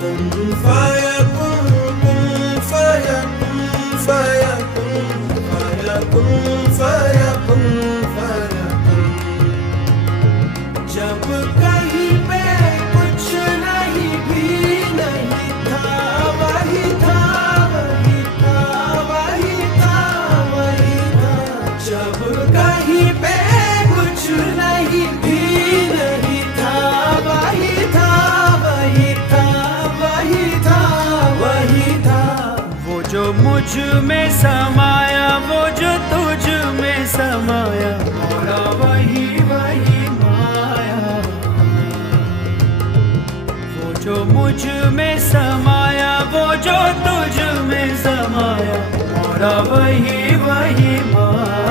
कुन फायकुन कुन फायकुन फायकुन फायकुन फायकुन फायकुन। जब कहीं पे कुछ नहीं भी नहीं था, वही था वही था वही था वही था। जब कहीं पे कुछ नहीं भी नहीं था, वही था वही था वही था वही था। वो जो मुझ में समाया, वो जो तुझ में समाया, मोरा वही वही माया। वो जो मुझ में समाया, वो जो तुझ में समाया, मोरा वही वही माया।